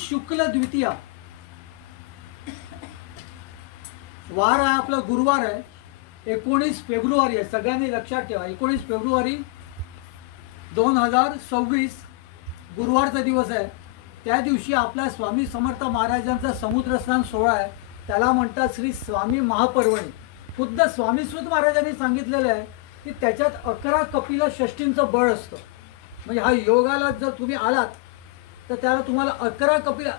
शुक्ल द्वितीया वार आहे आपला, गुरुवार आहे, 19 फेब्रुवारी आहे. सगळ्यांनी लक्षात ठेवा, 19 फेब्रुवारी 2026 गुरुवारचा दिवस आहे. त्या दिवशी आपल्या स्वामी समर्थ महाराजांचा समुद्रस्नान सोहळा आहे. त्याला म्हणतात श्री स्वामी महापर्वणी. खुद्द स्वामीसुत महाराजांनी सांगितलेलं आहे की त्याच्यात 11 कपिला षष्टींचं बळ असतं. म्हणजे हा योगाला जर तुम्ही आलात तर त्याला तुम्हाला 11 कपिला,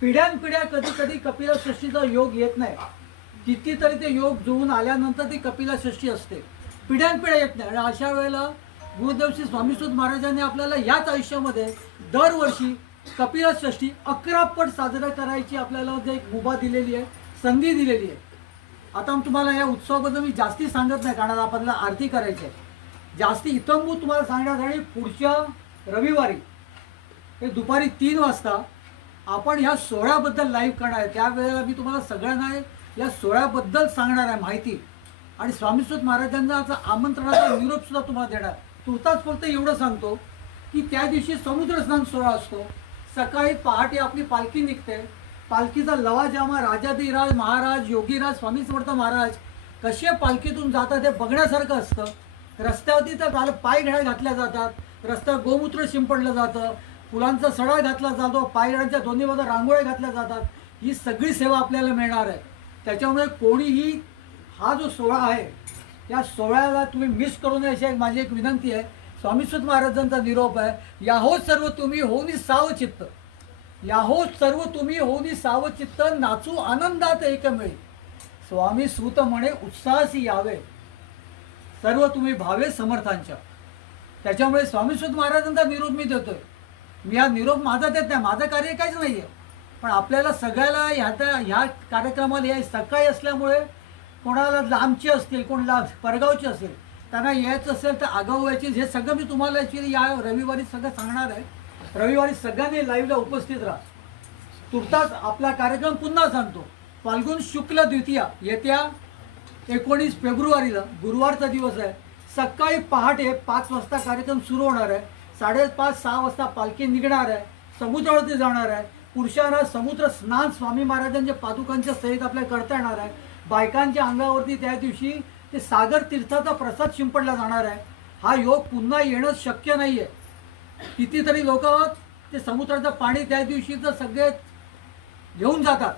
पिढ्यानपिढ्या कधी कधी कपिला षष्टीचा योग येत नाही. कितीतरी ते योग जुळून आल्यानंतर ती कपिला षष्टी असते, पिढ्यानपिढ्या येत नाही. आणि अशा वेळेला गुरुदेव श्री स्वामीसुत महाराजांनी आपल्याला याच आयुष्यामध्ये दरवर्षी कपिला षष्टी 11 पट साजरा करायची आपल्याला जे एक मुभा दिलेली आहे, संधी दिलेली आहे. आता तुम्हाला या उत्सवाबद्दल मी जास्ती सांगत नाही, कारण आपल्याला आरती करायची आहे. जास्ती इतंभूत तुम्हाला सांगण्यासाठी पुढच्या रविवारी हे दुपारी 3 वाजता आपण ह्या सोहळ्याबद्दल लाईव्ह करणार आहे. त्यावेळेला मी तुम्हाला सगळ्यांना या सोहळ्याबद्दल सांगणार आहे माहिती, आणि स्वामीसुत महाराजांचा आमंत्रणाचा निरोप सुद्धा तुम्हाला देणार. तुर्तास फक्त एवढं सांगतो की त्या दिवशी समुद्रस्नान सोहळा असतो. सकाळी पहाटे आपली पालखी निघते. पालखीचा लवाजामा राजाधिराज महाराज, योगीराज, स्वामी समर्थ महाराज कसे पालखीतून जातात हे बघण्यासारखं असतं. रस्त्यावरती तर पाय घड्या घातल्या जातात, रस्त्यावर गोमूत्र शिंपडलं जातं, फुलांचा सडा घातला जातो, पायघड्यांच्या दोन्ही बाजूला रांगोळ्या घातल्या जातात. ही सगळी सेवा आपल्याला मिळणार आहे. त्याच्यामुळे कोणीही हा जो सोहळा आहे या सोहळ्याला तुम्ही मिस करू नये अशी माझी एक विनंती आहे. स्वामीसुत महाराजांचा निरोप आहे, याहो सर्व तुम्ही होनी सावचित्त, याहो सर्व तुम्ही होनी सावचित्त, नाचू आनंदात एकमेळी. स्वामी सूत म्हणे उत्साहासी यावे, सर्व तुम्ही भावे समर्थांच्या. त्याच्यामुळे स्वामीसुत महाराजांचा निरोप मी देतोय. मी हा निरोप माझा देत नाही, माझं कार्य काहीच नाही आहे, पण आपल्याला सगळ्याला ह्या कार्यक्रमाला या सकाळी असल्यामुळे कोणाला लांबची असतील, कोण परगावची असेल, त्यांना यायचं असेल तर आगाऊ यायची. हे सगळं मी तुम्हाला ॲक्च्युली या रविवारी सगळं सांगणार आहे. रविवारी सगळ्यांनी लाईव्हला उपस्थित राहा. तुर्तास आपला कार्यक्रम पुन्हा सांगतो. फाल्गुन शुक्ल द्वितीया येत्या 19 फेब्रुवारीला गुरुवारचा दिवस आहे. सकाळी पहाटे 5 वाजता कार्यक्रम सुरू होणार आहे. 5:30-6 वाजता पालखी निघणार आहे, समुद्रावरती जाणार आहे. पुरुषांना समुद्र स्नान स्वामी महाराजांच्या पादुकांच्या सहित आपल्याला करता येणार आहे. बायकांच्या अंगावरती त्या दिवशी ते सागर तीर्थाचा प्रसाद शिंपडला जाणार आहे. हा योग पुन्हा येणं शक्य नाही आहे. कितीतरी लोक ते समुद्राचं पाणी त्या दिवशीचं सगळे घेऊन जातात.